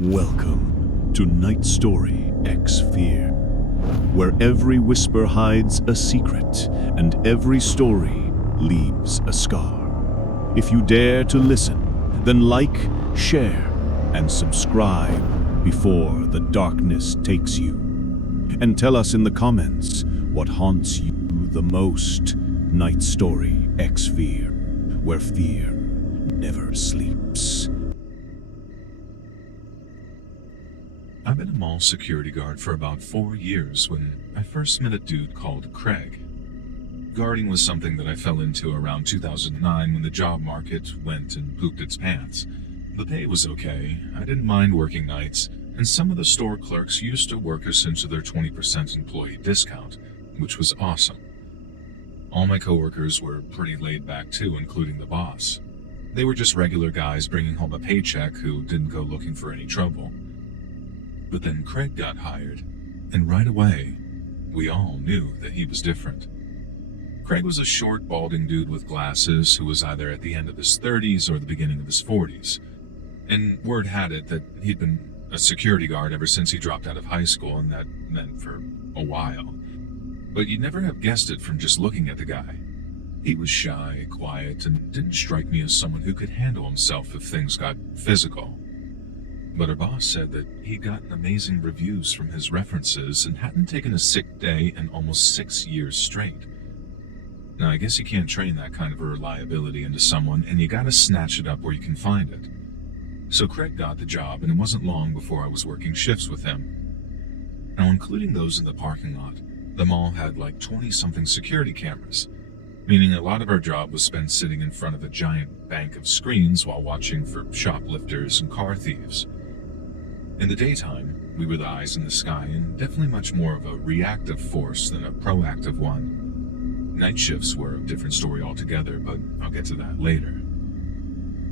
Welcome to NightStoryX Fear, where every whisper hides a secret and every story leaves a scar. If you dare to listen, then like, share, and subscribe before the darkness takes you. And tell us in the comments what haunts you the most. NightStoryX Fear, where fear never sleeps. I've been a mall security guard for about 4 years when I first met a dude called Craig. Guarding was something that I fell into around 2009 when the job market went and pooped its pants. The pay was okay, I didn't mind working nights, and some of the store clerks used to work us into their 20% employee discount, which was awesome. All my coworkers were pretty laid back too, including the boss. They were just regular guys bringing home a paycheck who didn't go looking for any trouble. But then Craig got hired, and right away, we all knew that he was different. Craig was a short, balding dude with glasses who was either at the end of his 30s or the beginning of his 40s. And word had it that he'd been a security guard ever since he dropped out of high school, and that meant for a while. But you'd never have guessed it from just looking at the guy. He was shy, quiet, and didn't strike me as someone who could handle himself if things got physical. But our boss said that he'd gotten amazing reviews from his references and hadn't taken a sick day in almost 6 years straight. Now, I guess you can't train that kind of a reliability into someone, and you gotta snatch it up where you can find it. So Craig got the job, and it wasn't long before I was working shifts with him. Now, including those in the parking lot, the mall had like 20-something security cameras, meaning a lot of our job was spent sitting in front of a giant bank of screens while watching for shoplifters and car thieves. In the daytime, we were the eyes in the sky and definitely much more of a reactive force than a proactive one. Night shifts were a different story altogether, but I'll get to that later.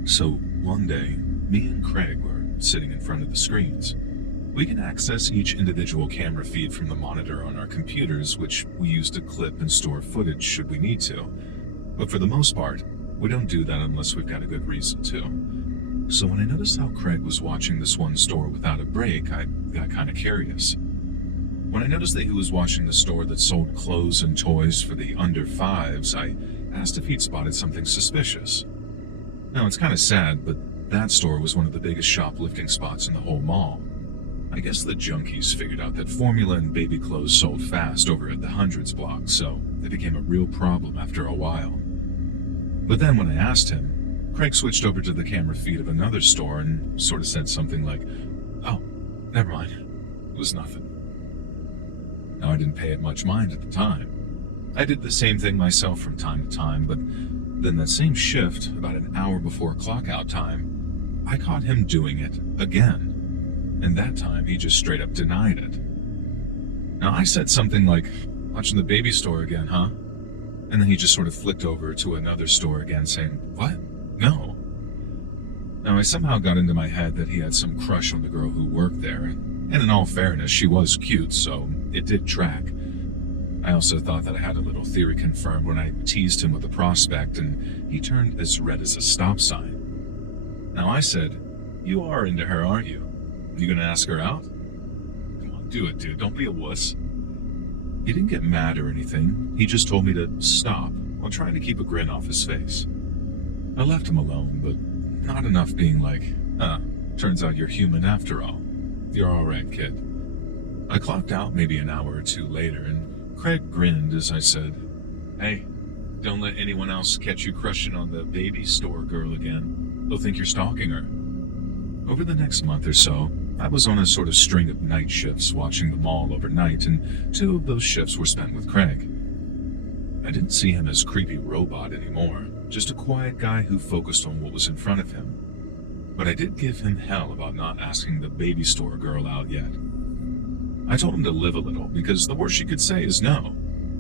So one day, me and Craig were sitting in front of the screens. We can access each individual camera feed from the monitor on our computers, which we use to clip and store footage should we need to. But for the most part, we don't do that unless we've got a good reason to. So when I noticed how Craig was watching this one store without a break, I got kind of curious. When I noticed that he was watching the store that sold clothes and toys for the under fives, I asked if he'd spotted something suspicious. Now, it's kind of sad, but that store was one of the biggest shoplifting spots in the whole mall. I guess the junkies figured out that formula and baby clothes sold fast over at the Hundreds block, so it became a real problem after a while. But then when I asked him, Craig switched over to the camera feed of another store and sort of said something like, "Oh, never mind. It was nothing." Now, I didn't pay it much mind at the time. I did the same thing myself from time to time, but then that same shift, about an hour before clock-out time, I caught him doing it again. And that time, he just straight up denied it. Now, I said something like, "Watching the baby store again, huh?" And then he just sort of flicked over to another store again, saying, "What? No." Now, I somehow got into my head that he had some crush on the girl who worked there, and in all fairness, she was cute, so it did track. I also thought that I had a little theory confirmed when I teased him with a prospect, and he turned as red as a stop sign. Now, I said, "You are into her, aren't you? You gonna ask her out? Come on, do it, dude. Don't be a wuss." He didn't get mad or anything. He just told me to stop while trying to keep a grin off his face. I left him alone, but not enough being like, turns out you're human after all. You're alright, kid." I clocked out maybe an hour or two later, and Craig grinned as I said, "Hey, don't let anyone else catch you crushing on the baby store girl again. They'll think you're stalking her." Over the next month or so, I was on a sort of string of night shifts watching the mall overnight, and 2 of those shifts were spent with Craig. I didn't see him as creepy robot anymore, just a quiet guy who focused on what was in front of him. But I did give him hell about not asking the baby store girl out yet. I told him to live a little, because the worst she could say is no.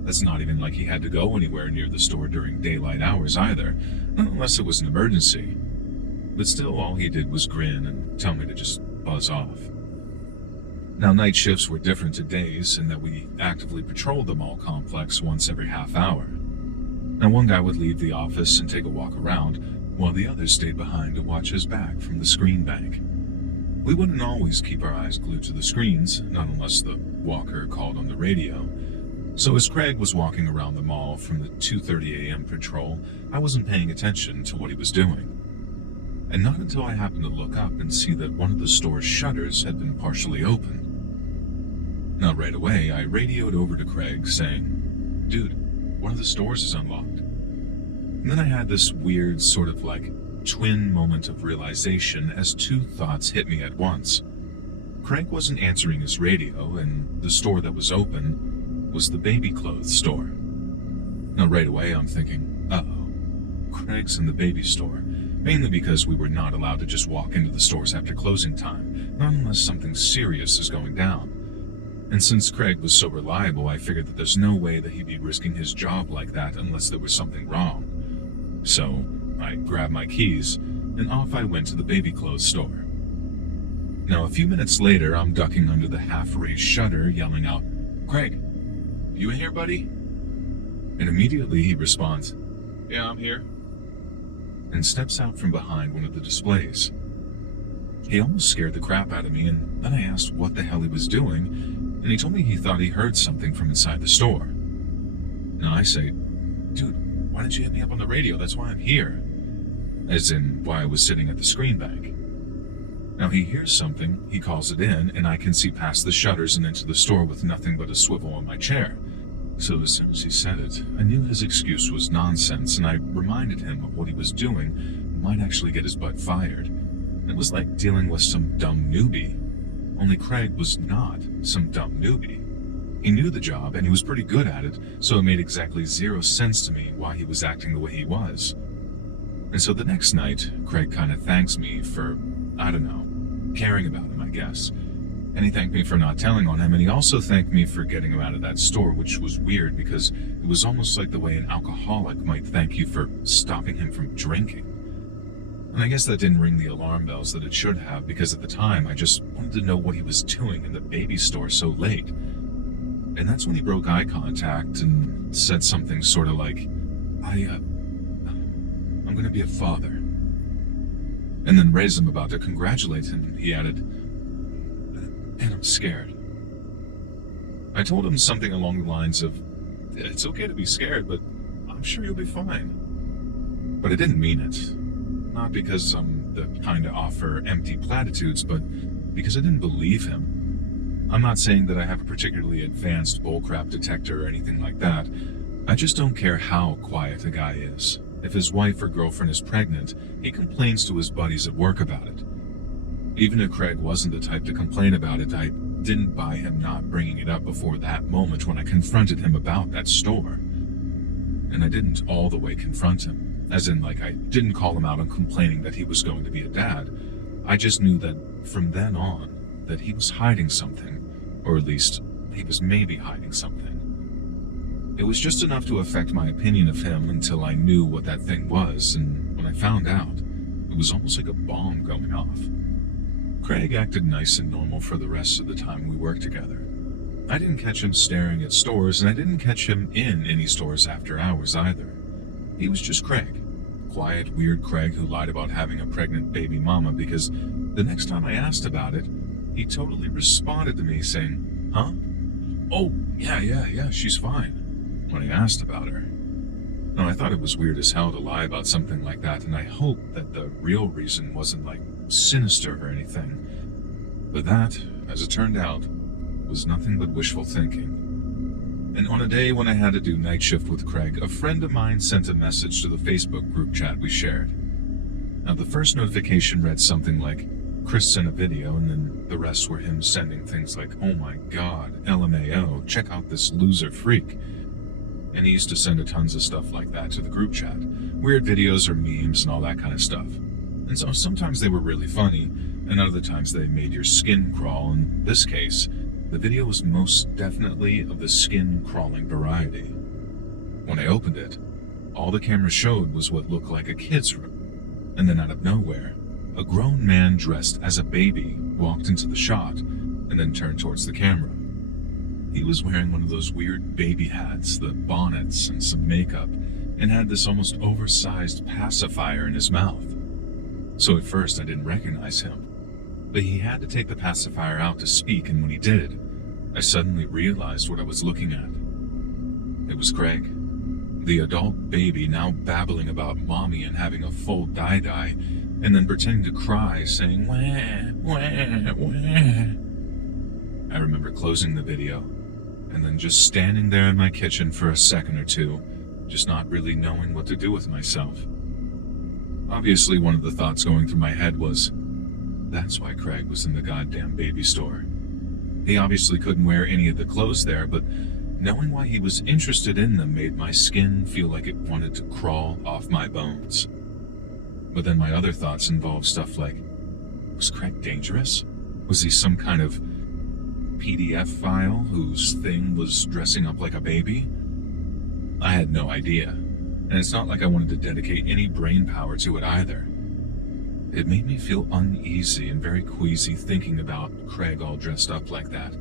That's not even like he had to go anywhere near the store during daylight hours either, not unless it was an emergency. But still, all he did was grin and tell me to just buzz off. Now, night shifts were different to days in that we actively patrolled the mall complex once every half hour. Now, one guy would leave the office and take a walk around, while the others stayed behind to watch his back from the screen bank. We wouldn't always keep our eyes glued to the screens, not unless the walker called on the radio. So as Craig was walking around the mall from the 2:30 a.m. patrol, I wasn't paying attention to what he was doing. And not until I happened to look up and see that one of the store's shutters had been partially open. Now right away, I radioed over to Craig saying, "Dude, one of the stores is unlocked." And then I had this weird sort of like twin moment of realization as two thoughts hit me at once. Craig wasn't answering his radio, and the store that was open was the baby clothes store. Now right away I'm thinking, uh-oh, Craig's in the baby store, mainly because we were not allowed to just walk into the stores after closing time, not unless something serious is going down. And since Craig was so reliable, I figured that there's no way that he'd be risking his job like that unless there was something wrong. So I grabbed my keys, and off I went to the baby clothes store. Now a few minutes later, I'm ducking under the half-raised shutter, yelling out, "Craig, you in here, buddy?" And immediately he responds, "Yeah, I'm here," and steps out from behind one of the displays. He almost scared the crap out of me, and then I asked what the hell he was doing, and he told me he thought he heard something from inside the store. Now I say, "Dude, why didn't you hit me up on the radio? That's why I'm here." As in, why I was sitting at the screen bank. Now he hears something, he calls it in, and I can see past the shutters and into the store with nothing but a swivel on my chair. So as soon as he said it, I knew his excuse was nonsense, and I reminded him of what he was doing might actually get his butt fired. It was like dealing with some dumb newbie. Only Craig was not some dumb newbie. He knew the job, and he was pretty good at it, so it made exactly zero sense to me why he was acting the way he was. And so the next night, Craig kind of thanks me for, I don't know, caring about him, I guess. And he thanked me for not telling on him, and he also thanked me for getting him out of that store, which was weird because it was almost like the way an alcoholic might thank you for stopping him from drinking. And I guess that didn't ring the alarm bells that it should have, because at the time I just wanted to know what he was doing in the baby store so late. And that's when he broke eye contact and said something sort of like, I'm gonna be a father. And then right as I'm about to congratulate him, he added, "And I'm scared." I told him something along the lines of, "It's okay to be scared, but I'm sure you'll be fine." But I didn't mean it. Not because I'm the kind to offer empty platitudes, but because I didn't believe him. I'm not saying that I have a particularly advanced bullcrap detector or anything like that. I just don't care how quiet a guy is. If his wife or girlfriend is pregnant, he complains to his buddies at work about it. Even if Craig wasn't the type to complain about it, I didn't buy him not bringing it up before that moment when I confronted him about that store. And I didn't all the way confront him, as in like I didn't call him out on complaining that he was going to be a dad. I just knew that from then on, that he was hiding something, or at least he was maybe hiding something. It was just enough to affect my opinion of him until I knew what that thing was, and when I found out, it was almost like a bomb going off. Craig acted nice and normal for the rest of the time we worked together. I didn't catch him staring at stores, and I didn't catch him in any stores after hours either. He was just Craig. Quiet, weird Craig who lied about having a pregnant baby mama because the next time I asked about it, he totally responded to me saying, "Huh? Oh, yeah, she's fine," when I asked about her. Now, I thought it was weird as hell to lie about something like that, and I hoped that the real reason wasn't like sinister or anything. But that, as it turned out, was nothing but wishful thinking. And on a day when I had to do night shift with Craig, a friend of mine sent a message to the Facebook group chat we shared. Now, the first notification read something like, "Chris sent a video," and then the rest were him sending things like, "Oh my god, LMAO, check out this loser freak." And he used to send tons of stuff like that to the group chat. Weird videos or memes and all that kind of stuff. And so sometimes they were really funny, and other times they made your skin crawl. In this case, the video was most definitely of the skin-crawling variety. When I opened it, all the camera showed was what looked like a kid's room. And then out of nowhere, a grown man dressed as a baby walked into the shot and then turned towards the camera. He was wearing one of those weird baby hats, the bonnets, and some makeup, and had this almost oversized pacifier in his mouth. So at first I didn't recognize him. But he had to take the pacifier out to speak, and when he did, I suddenly realized what I was looking at. It was Craig, the adult baby now babbling about mommy and having a full die-die, and then pretending to cry, saying, "Wah, wah, wah." I remember closing the video, and then just standing there in my kitchen for a second or two, just not really knowing what to do with myself. Obviously, one of the thoughts going through my head was, that's why Craig was in the goddamn baby store. He obviously couldn't wear any of the clothes there, but knowing why he was interested in them made my skin feel like it wanted to crawl off my bones. But then my other thoughts involved stuff like, was Craig dangerous? Was he some kind of PDF file whose thing was dressing up like a baby? I had no idea, and it's not like I wanted to dedicate any brain power to it either. It made me feel uneasy and very queasy thinking about Craig all dressed up like that,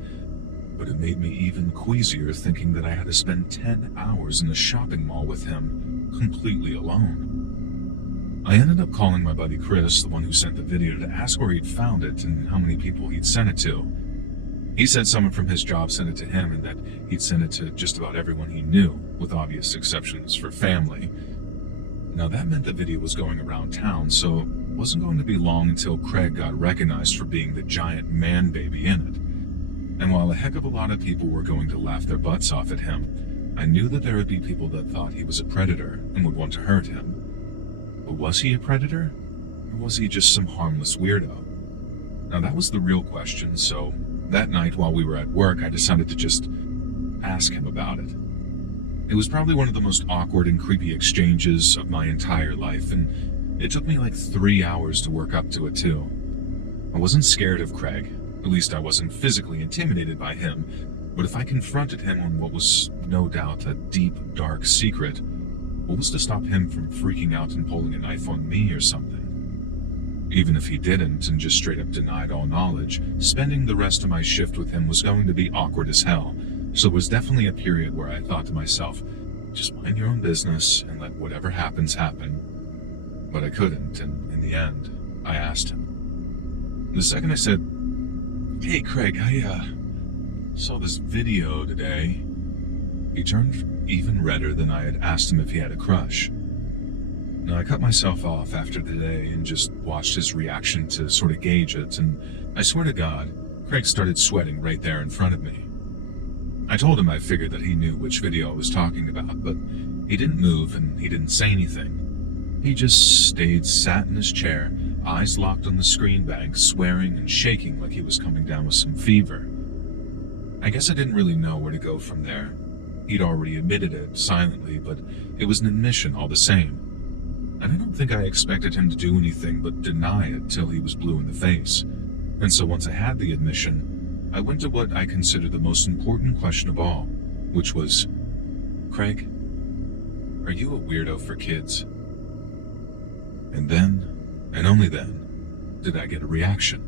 but it made me even queasier thinking that I had to spend 10 hours in the shopping mall with him, completely alone. I ended up calling my buddy Chris, the one who sent the video, to ask where he'd found it and how many people he'd sent it to. He said someone from his job sent it to him and that he'd sent it to just about everyone he knew, with obvious exceptions for family. Now that meant the video was going around town, so it wasn't going to be long until Craig got recognized for being the giant man baby in it. And while a heck of a lot of people were going to laugh their butts off at him, I knew that there would be people that thought he was a predator and would want to hurt him. But was he a predator? Or was he just some harmless weirdo? Now that was the real question, so that night while we were at work, I decided to just ask him about it. It was probably one of the most awkward and creepy exchanges of my entire life, and it took me like 3 hours to work up to it too. I wasn't scared of Craig, at least I wasn't physically intimidated by him, but if I confronted him on what was no doubt a deep, dark secret, what was to stop him from freaking out and pulling a knife on me or something? Even if he didn't and just straight up denied all knowledge, spending the rest of my shift with him was going to be awkward as hell, so it was definitely a period where I thought to myself, just mind your own business and let whatever happens happen. But I couldn't, and in the end, I asked him. The second I said, "Hey Craig, I saw this video today," he turned even redder than I had asked him if he had a crush. Now, I cut myself off after the day and just watched his reaction to sort of gauge it, and I swear to God, Craig started sweating right there in front of me. I told him I figured that he knew which video I was talking about, but he didn't move and he didn't say anything. He just stayed sat in his chair, eyes locked on the screen bank, swearing and shaking like he was coming down with some fever. I guess I didn't really know where to go from there. He'd already admitted it silently, but it was an admission all the same. And I don't think I expected him to do anything but deny it till he was blue in the face. And so once I had the admission, I went to what I consider the most important question of all, which was, "Craig, are you a weirdo for kids?" And then, and only then, did I get a reaction.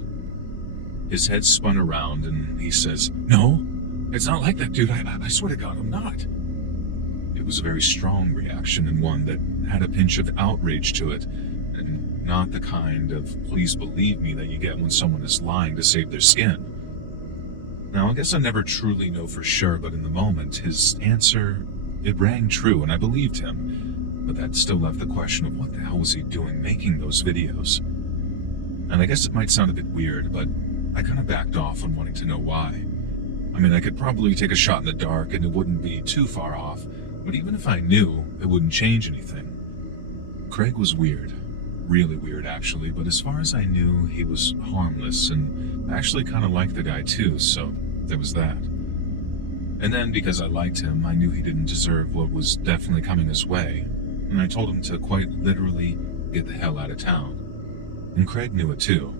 His head spun around and he says, "No, it's not like that, dude. I swear to God, I'm not." It was a very strong reaction and one that had a pinch of outrage to it, and not the kind of "please believe me" that you get when someone is lying to save their skin. Now, I guess I never truly know for sure, but in the moment, his answer, it rang true and I believed him, but that still left the question of what the hell was he doing making those videos? And I guess it might sound a bit weird, but I kind of backed off on wanting to know why. I mean, I could probably take a shot in the dark and it wouldn't be too far off, but even if I knew, it wouldn't change anything. Craig was weird. Really weird, actually, but as far as I knew, he was harmless, and I actually kind of liked the guy too, so there was that. And then, because I liked him, I knew he didn't deserve what was definitely coming his way, and I told him to quite literally get the hell out of town. And Craig knew it too.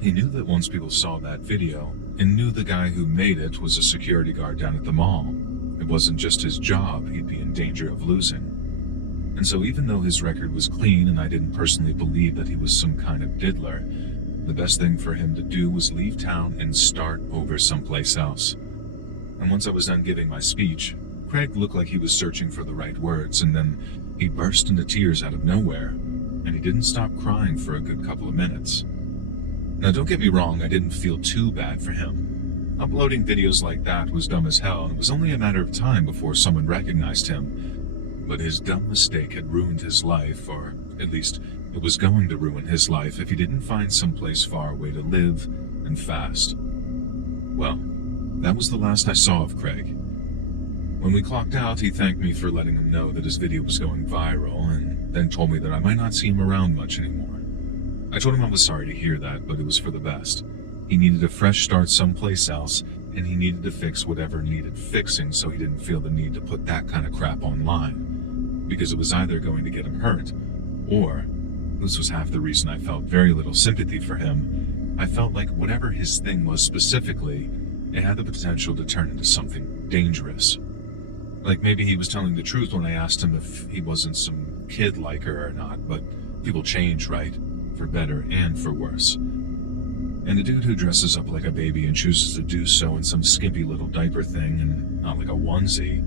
He knew that once people saw that video, and knew the guy who made it was a security guard down at the mall, it wasn't just his job he'd be in danger of losing. And so even though his record was clean and I didn't personally believe that he was some kind of diddler, the best thing for him to do was leave town and start over someplace else. And once I was done giving my speech, Craig looked like he was searching for the right words, and then he burst into tears out of nowhere, and he didn't stop crying for a good couple of minutes. Now don't get me wrong, I didn't feel too bad for him. Uploading videos like that was dumb as hell, and it was only a matter of time before someone recognized him. But his dumb mistake had ruined his life, or at least it was going to ruin his life if he didn't find someplace far away to live, and fast. Well, that was the last I saw of Craig. When we clocked out, he thanked me for letting him know that his video was going viral, and then told me that I might not see him around much anymore. I told him I was sorry to hear that, but it was for the best. He needed a fresh start someplace else, and he needed to fix whatever needed fixing so he didn't feel the need to put that kind of crap online. Because it was either going to get him hurt, or, this was half the reason I felt very little sympathy for him, I felt like whatever his thing was specifically, it had the potential to turn into something dangerous. Like maybe he was telling the truth when I asked him if he wasn't some kid like her or not, but people change, right? For better and for worse. And a dude who dresses up like a baby and chooses to do so in some skimpy little diaper thing and not like a onesie,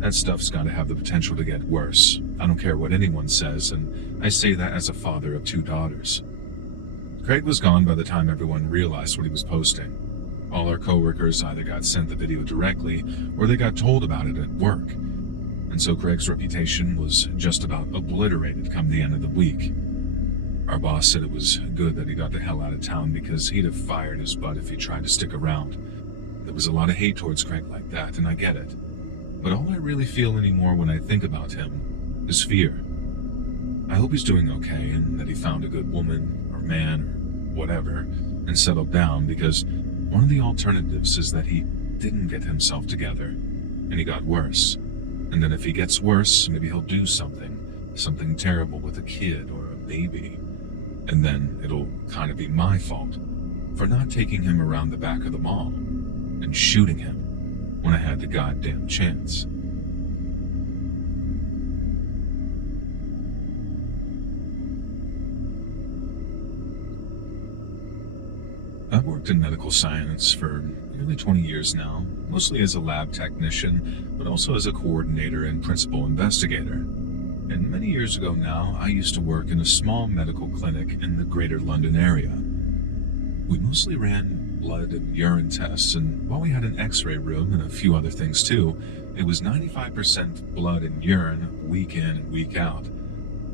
that stuff's gotta have the potential to get worse. I don't care what anyone says, and I say that as a father of 2 daughters. Craig was gone by the time everyone realized what he was posting. All our coworkers either got sent the video directly, or they got told about it at work. And so Craig's reputation was just about obliterated come the end of the week. Our boss said it was good that he got the hell out of town because he'd have fired his butt if he tried to stick around. There was a lot of hate towards Craig like that, and I get it. But all I really feel anymore when I think about him is fear. I hope he's doing okay and that he found a good woman or man or whatever and settled down, because one of the alternatives is that he didn't get himself together and he got worse. And then if he gets worse, maybe he'll do something terrible with a kid or a baby. And then it'll kind of be my fault for not taking him around the back of the mall and shooting him when I had the goddamn chance. I've worked in medical science for nearly 20 years now, mostly as a lab technician, but also as a coordinator and principal investigator. And many years ago now, I used to work in a small medical clinic in the greater London area. We mostly ran blood and urine tests, and while we had an x-ray room and a few other things too, it was 95% blood and urine week in and week out.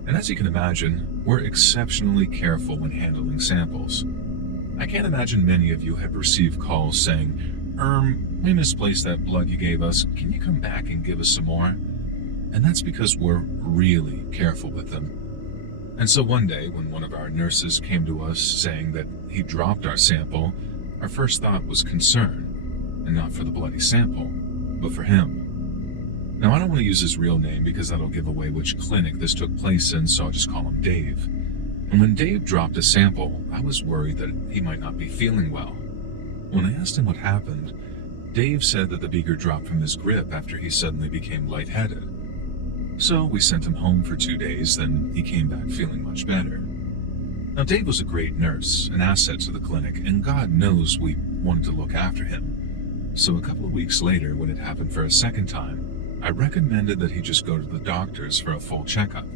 And as you can imagine, we're exceptionally careful when handling samples. I can't imagine many of you have received calls saying, we misplaced that blood you gave us, can you come back and give us some more? And that's because we're really careful with them. And so one day, when one of our nurses came to us saying that he dropped our sample, our first thought was concern, and not for the bloody sample, but for him. Now, I don't want to use his real name because that'll give away which clinic this took place in, so I'll just call him Dave. And when Dave dropped a sample, I was worried that he might not be feeling well. When I asked him what happened, Dave said that the beaker dropped from his grip after he suddenly became lightheaded. So we sent him home for 2 days, then he came back feeling much better. Now Dave was a great nurse, an asset to the clinic, and God knows we wanted to look after him. So a couple of weeks later, when it happened for a second time, I recommended that he just go to the doctors for a full checkup.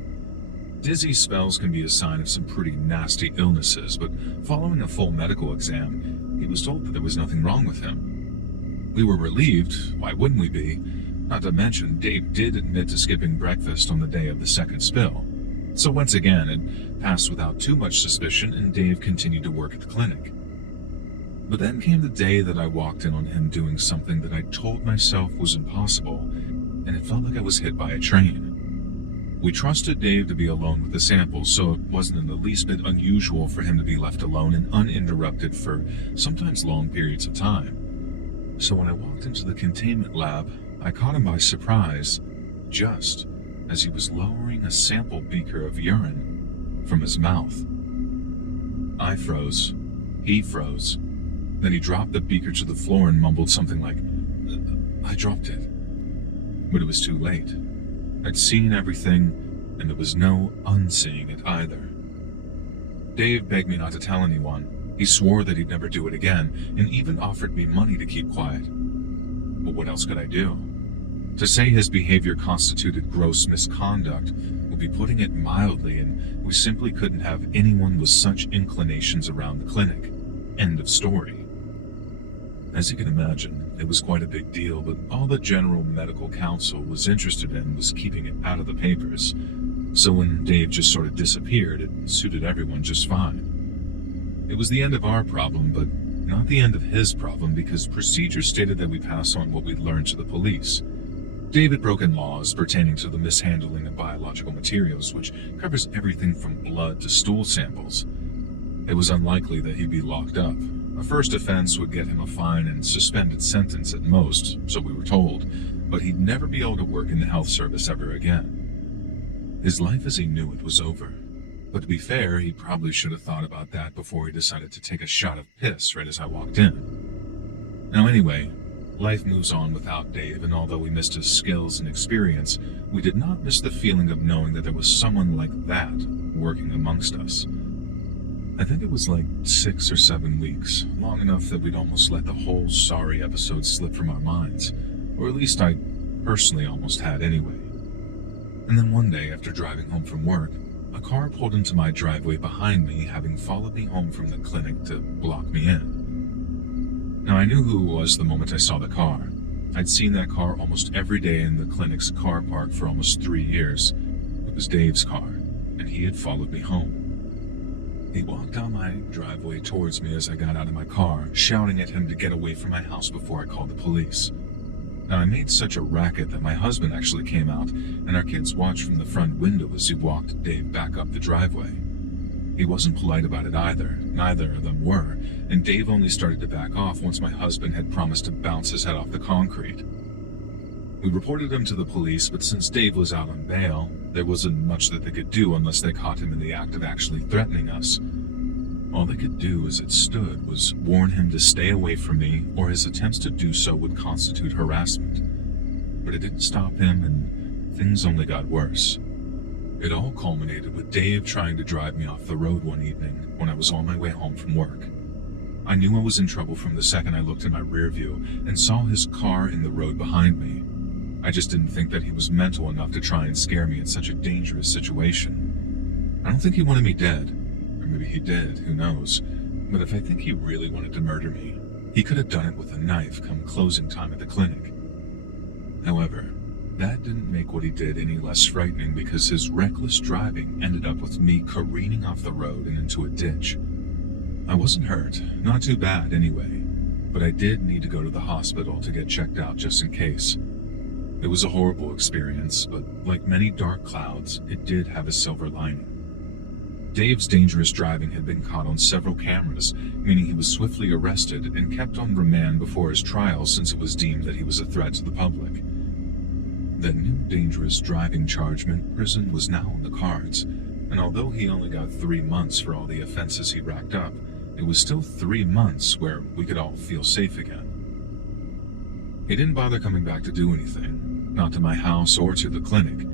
Dizzy spells can be a sign of some pretty nasty illnesses, but following a full medical exam, he was told that there was nothing wrong with him. We were relieved, why wouldn't we be? Not to mention, Dave did admit to skipping breakfast on the day of the second spill. So once again, it passed without too much suspicion, and Dave continued to work at the clinic. But then came the day that I walked in on him doing something that I told myself was impossible, and it felt like I was hit by a train. We trusted Dave to be alone with the samples, so it wasn't in the least bit unusual for him to be left alone and uninterrupted for sometimes long periods of time. So when I walked into the containment lab, I caught him by surprise, just as he was lowering a sample beaker of urine from his mouth. I froze. He froze. Then he dropped the beaker to the floor and mumbled something like, "I dropped it." But it was too late. I'd seen everything, and there was no unseeing it either. Dave begged me not to tell anyone. He swore that he'd never do it again, and even offered me money to keep quiet. But what else could I do? To say his behavior constituted gross misconduct would be putting it mildly, and we simply couldn't have anyone with such inclinations around the clinic. End of story. As you can imagine, it was quite a big deal, but all the General Medical Council was interested in was keeping it out of the papers. So when Dave just sort of disappeared, it suited everyone just fine. It was the end of our problem, but not the end of his problem, because procedure stated that we pass on what we'd learned to the police. Dave had broken laws pertaining to the mishandling of biological materials, which covers everything from blood to stool samples. It was unlikely that he'd be locked up. A first offense would get him a fine and suspended sentence at most, so we were told, but he'd never be able to work in the health service ever again. His life as he knew it was over. But to be fair, he probably should have thought about that before he decided to take a shot of piss right as I walked in. Now anyway, life moves on without Dave, and although we missed his skills and experience, we did not miss the feeling of knowing that there was someone like that working amongst us. I think it was like 6 or 7 weeks, long enough that we'd almost let the whole sorry episode slip from our minds, or at least I personally almost had anyway. And then one day, after driving home from work, a car pulled into my driveway behind me, having followed me home from the clinic to block me in. Now, I knew who it was the moment I saw the car. I'd seen that car almost every day in the clinic's car park for almost 3 years. It was Dave's car, and he had followed me home. He walked down my driveway towards me as I got out of my car, shouting at him to get away from my house before I called the police. Now, I made such a racket that my husband actually came out, and our kids watched from the front window as he walked Dave back up the driveway. He wasn't polite about it either, neither of them were, and Dave only started to back off once my husband had promised to bounce his head off the concrete. We reported him to the police, but since Dave was out on bail, there wasn't much that they could do unless they caught him in the act of actually threatening us. All they could do as it stood was warn him to stay away from me, or his attempts to do so would constitute harassment. But it didn't stop him, and things only got worse. It all culminated with Dave trying to drive me off the road one evening when I was on my way home from work. I knew I was in trouble from the second I looked in my rear view and saw his car in the road behind me. I just didn't think that he was mental enough to try and scare me in such a dangerous situation. I don't think he wanted me dead. Or maybe he did, who knows. But if I think he really wanted to murder me, he could have done it with a knife come closing time at the clinic. However, that didn't make what he did any less frightening, because his reckless driving ended up with me careening off the road and into a ditch. I wasn't hurt, not too bad anyway, but I did need to go to the hospital to get checked out just in case. It was a horrible experience, but like many dark clouds, it did have a silver lining. Dave's dangerous driving had been caught on several cameras, meaning he was swiftly arrested and kept on remand before his trial, since it was deemed that he was a threat to the public. That new dangerous driving charge meant prison was now on the cards, and although he only got 3 months for all the offenses he racked up, it was still 3 months where we could all feel safe again. He didn't bother coming back to do anything, not to my house or to the clinic.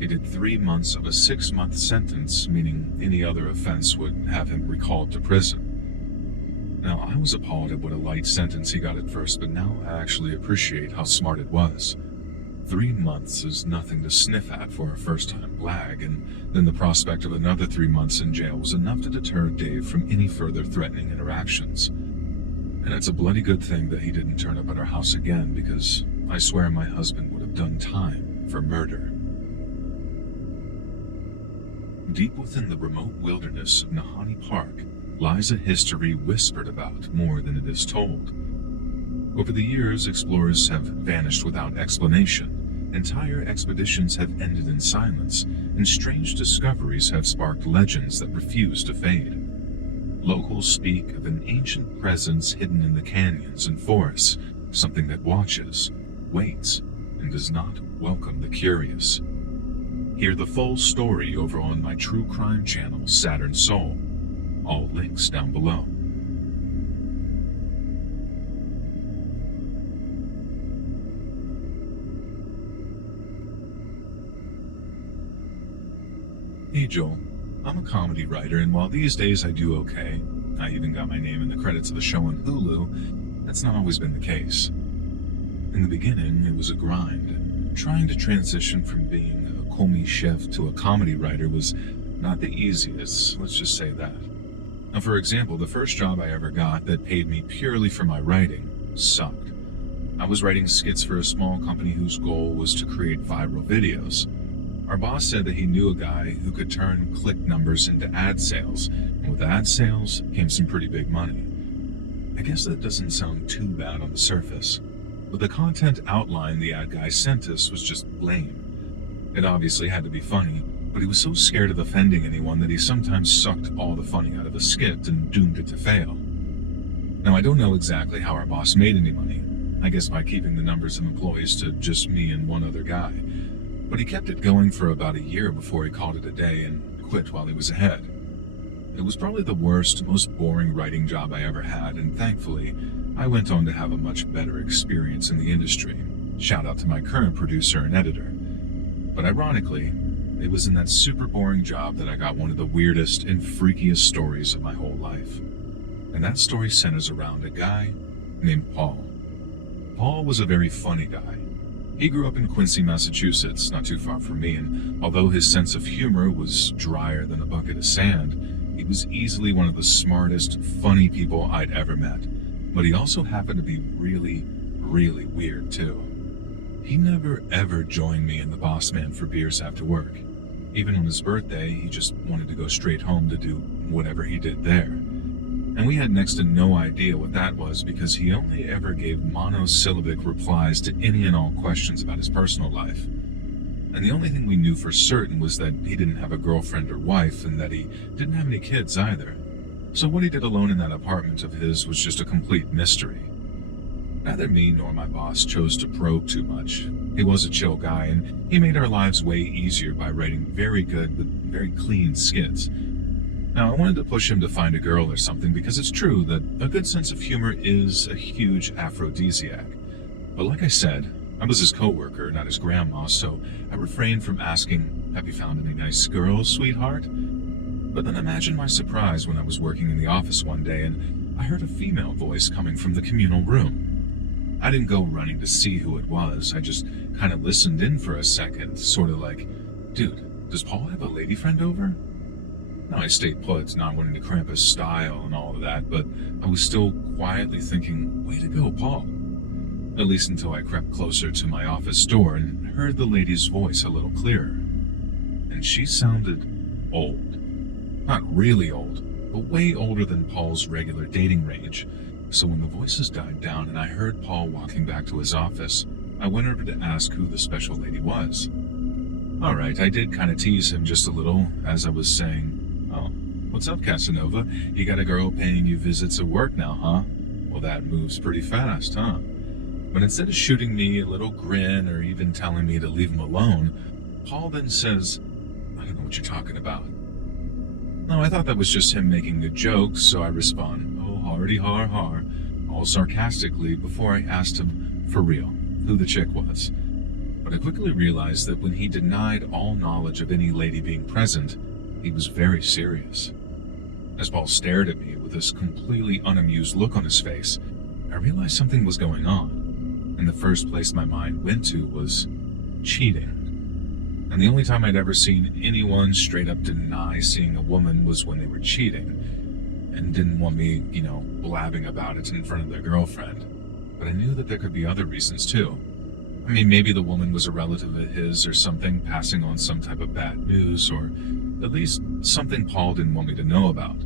He did 3 months of a 6-month sentence, meaning any other offense would have him recalled to prison. Now, I was appalled at what a light sentence he got at first, but now I actually appreciate how smart it was. 3 months is nothing to sniff at for a first-time blag, and then the prospect of another 3 months in jail was enough to deter Dave from any further threatening interactions. And it's a bloody good thing that he didn't turn up at our house again, because I swear my husband would have done time for murder. Deep within the remote wilderness of Nahanni Park lies a history whispered about more than it is told. Over the years, explorers have vanished without explanation, entire expeditions have ended in silence, and strange discoveries have sparked legends that refuse to fade. Locals speak of an ancient presence hidden in the canyons and forests, something that watches, waits, and does not welcome the curious. Hear the full story over on my true crime channel, Saturn Soul. All links down below. Hey Joel, I'm a comedy writer, and while these days I do okay, I even got my name in the credits of a show on Hulu, that's not always been the case. In the beginning, it was a grind. Trying to transition from being a commis chef to a comedy writer was not the easiest, let's just say that. Now, for example, the first job I ever got that paid me purely for my writing sucked. I was writing skits for a small company whose goal was to create viral videos. Our boss said that he knew a guy who could turn click numbers into ad sales, and with ad sales came some pretty big money. I guess that doesn't sound too bad on the surface, but the content outline the ad guy sent us was just lame. It obviously had to be funny, but he was so scared of offending anyone that he sometimes sucked all the funny out of a skit and doomed it to fail. Now, I don't know exactly how our boss made any money. I guess by keeping the numbers of employees to just me and one other guy. But he kept it going for about a year before he called it a day and quit while he was ahead. It was probably the worst, most boring writing job I ever had, and thankfully, I went on to have a much better experience in the industry. Shout out to my current producer and editor. But ironically, it was in that super boring job that I got one of the weirdest and freakiest stories of my whole life. And that story centers around a guy named Paul. Paul was a very funny guy. He grew up in Quincy, Massachusetts, not too far from me, and although his sense of humor was drier than a bucket of sand, he was easily one of the smartest, funny people I'd ever met. But he also happened to be really, really weird, too. He never ever joined me and the boss man for beers after work. Even on his birthday, he just wanted to go straight home to do whatever he did there. And we had next to no idea what that was because he only ever gave monosyllabic replies to any and all questions about his personal life. And the only thing we knew for certain was that he didn't have a girlfriend or wife and that he didn't have any kids either. So what he did alone in that apartment of his was just a complete mystery. Neither me nor my boss chose to probe too much. He was a chill guy and he made our lives way easier by writing very good but very clean skits. Now, I wanted to push him to find a girl or something because it's true that a good sense of humor is a huge aphrodisiac. But like I said, I was his coworker, not his grandma, so I refrained from asking, "Have you found any nice girls, sweetheart?" But then imagine my surprise when I was working in the office one day and I heard a female voice coming from the communal room. I didn't go running to see who it was, I just kind of listened in for a second, sort of like, "Dude, does Paul have a lady friend over?" Now, I stayed put, not wanting to cramp his style and all of that, but I was still quietly thinking, way to go, Paul. At least until I crept closer to my office door and heard the lady's voice a little clearer. And she sounded old. Not really old, but way older than Paul's regular dating range. So when the voices died down and I heard Paul walking back to his office, I went over to ask who the special lady was. Alright, I did kind of tease him just a little as I was saying, "Oh, what's up, Casanova? You got a girl paying you visits at work now, huh? Well, that moves pretty fast, huh?" But instead of shooting me a little grin or even telling me to leave him alone, Paul then says, "I don't know what you're talking about." Now, I thought that was just him making a joke, so I respond, "Oh, hardy har har," all sarcastically before I asked him, for real, who the chick was. But I quickly realized that when he denied all knowledge of any lady being present, he was very serious. As Paul stared at me with this completely unamused look on his face, I realized something was going on, and the first place my mind went to was cheating. And the only time I'd ever seen anyone straight up deny seeing a woman was when they were cheating, and didn't want me, blabbing about it in front of their girlfriend. But I knew that there could be other reasons too. I mean, maybe the woman was a relative of his or something, passing on some type of bad news, or at least something Paul didn't want me to know about.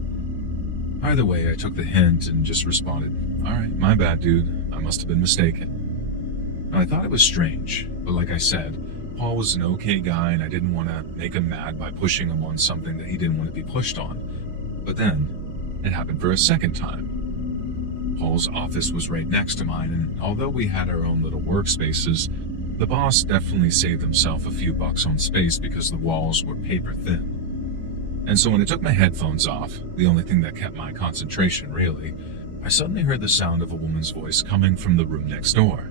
Either way, I took the hint and just responded, "Alright, my bad, dude. I must have been mistaken." Now, I thought it was strange, but like I said, Paul was an okay guy and I didn't want to make him mad by pushing him on something that he didn't want to be pushed on. But then, it happened for a second time. Paul's office was right next to mine, and although we had our own little workspaces, the boss definitely saved himself a few bucks on space because the walls were paper thin. And so when I took my headphones off, the only thing that kept my concentration really, I suddenly heard the sound of a woman's voice coming from the room next door.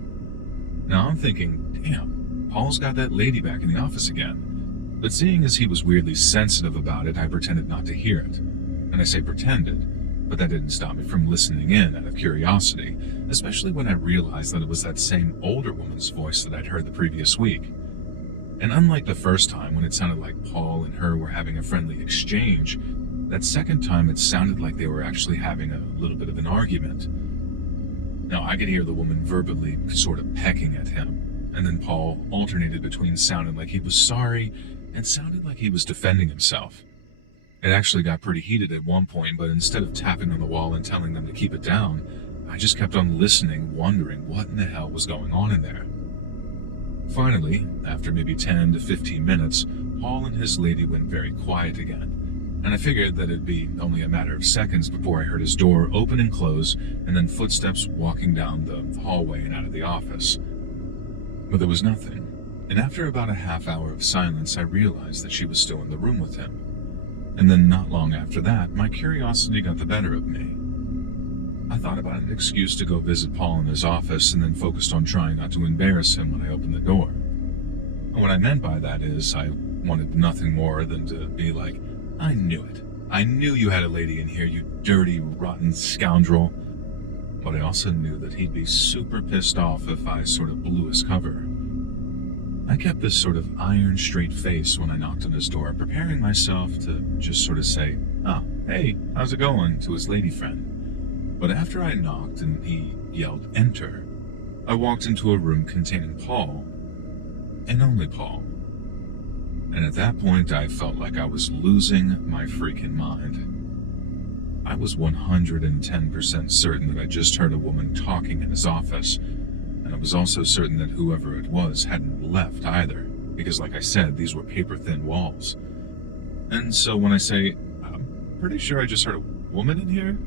Now I'm thinking, damn, Paul's got that lady back in the office again. But seeing as he was weirdly sensitive about it, I pretended not to hear it. And I say pretended, but that didn't stop me from listening in out of curiosity, especially when I realized that it was that same older woman's voice that I'd heard the previous week. And unlike the first time when it sounded like Paul and her were having a friendly exchange, That second time, it sounded like they were actually having a little bit of an argument. Now, I could hear the woman verbally sort of pecking at him, and then Paul alternated between sounding like he was sorry and sounded like he was defending himself. It actually got pretty heated at one point, but instead of tapping on the wall and telling them to keep it down, I just kept on listening, wondering what in the hell was going on in there. Finally, after maybe 10 to 15 minutes, Paul and his lady went very quiet again, and I figured that it'd be only a matter of seconds before I heard his door open and close, and then footsteps walking down the hallway and out of the office. But there was nothing, and after about a half hour of silence, I realized that she was still in the room with him. And then not long after that, my curiosity got the better of me. I thought about an excuse to go visit Paul in his office and then focused on trying not to embarrass him when I opened the door. And what I meant by that is I wanted nothing more than to be like, I knew it. I knew you had a lady in here, you dirty, rotten scoundrel. But I also knew that he'd be super pissed off if I sort of blew his cover. I kept this sort of iron straight face when I knocked on his door, preparing myself to just sort of say, "Oh, hey, how's it going?" to his lady friend. But after I knocked and he yelled, "Enter," I walked into a room containing Paul, and only Paul. And at that point, I felt like I was losing my freaking mind. I was 110% certain that I just heard a woman talking in his office, and I was also certain that whoever it was hadn't left either, because like I said, these were paper-thin walls. And so when I say, "I'm pretty sure I just heard a woman in here,"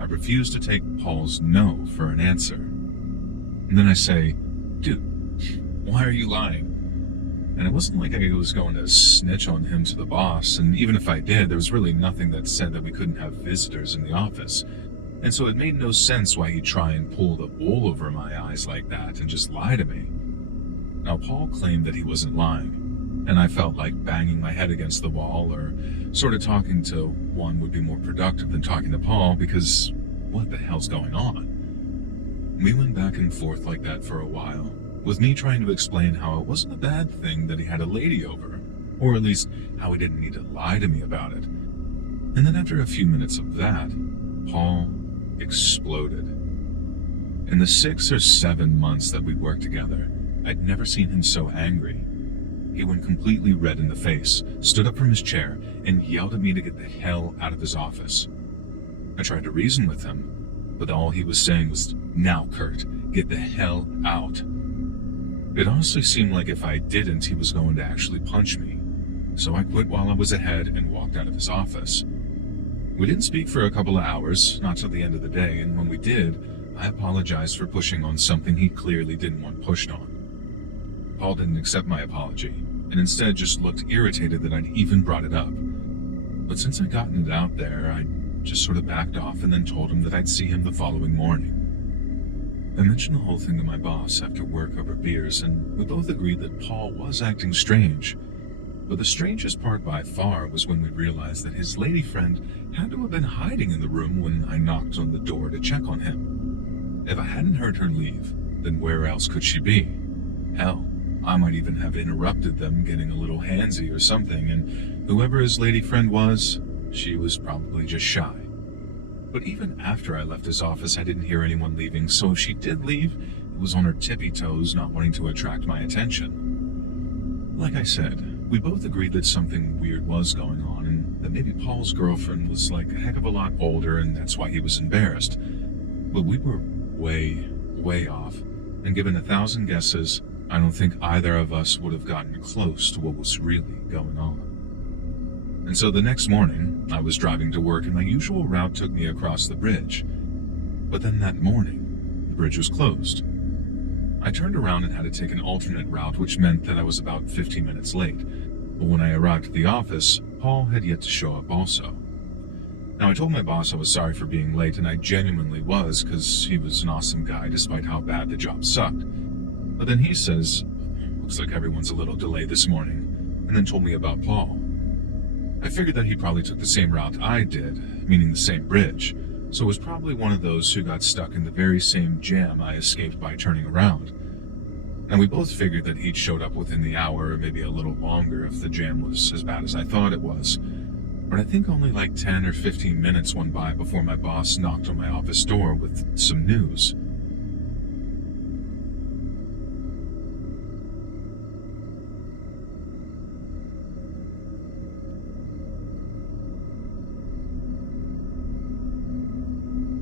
I refuse to take Paul's no for an answer. And then I say, "Dude, why are you lying?" And it wasn't like I was going to snitch on him to the boss, and even if I did, there was really nothing that said that we couldn't have visitors in the office. And so it made no sense why he'd try and pull the wool over my eyes like that and just lie to me. Now, Paul claimed that he wasn't lying, and I felt like banging my head against the wall or sort of talking to one would be more productive than talking to Paul, because what the hell's going on? We went back and forth like that for a while, with me trying to explain how it wasn't a bad thing that he had a lady over, or at least how he didn't need to lie to me about it. And then after a few minutes of that, Paul exploded. In the 6 or 7 months that we worked together, I'd never seen him so angry. He went completely red in the face, stood up from his chair, and yelled at me to get the hell out of his office. I tried to reason with him, but all he was saying was, "Now, Kurt, get the hell out." It honestly seemed like if I didn't, he was going to actually punch me. So I quit while I was ahead and walked out of his office. We didn't speak for a couple of hours, not till the end of the day, and when we did, I apologized for pushing on something he clearly didn't want pushed on. Paul didn't accept my apology, and instead just looked irritated that I'd even brought it up. But since I'd gotten it out there, I just sort of backed off and then told him that I'd see him the following morning. I mentioned the whole thing to my boss after work over beers, and we both agreed that Paul was acting strange. But the strangest part by far was when we realized that his lady friend had to have been hiding in the room when I knocked on the door to check on him. If I hadn't heard her leave, then where else could she be? Hell, I might even have interrupted them getting a little handsy or something, and whoever his lady friend was, she was probably just shy. But even after I left his office, I didn't hear anyone leaving, so if she did leave, it was on her tippy toes, not wanting to attract my attention. Like I said, we both agreed that something weird was going on, and that maybe Paul's girlfriend was like a heck of a lot older, and that's why he was embarrassed. But we were way off, and given 1,000 guesses, I don't think either of us would have gotten close to what was really going on. And so the next morning, I was driving to work, and my usual route took me across the bridge. But then that morning, the bridge was closed. I turned around and had to take an alternate route, which meant that I was about 15 minutes late. But when I arrived at the office, Paul had yet to show up also. Now, I told my boss I was sorry for being late, and I genuinely was, because he was an awesome guy despite how bad the job sucked. But then he says, "Looks like everyone's a little delayed this morning," and then told me about Paul. I figured that he probably took the same route I did, meaning the same bridge, so it was probably one of those who got stuck in the very same jam I escaped by turning around. And we both figured that he'd showed up within the hour, or maybe a little longer if the jam was as bad as I thought it was. but I think only like 10 or 15 minutes went by before my boss knocked on my office door with some news.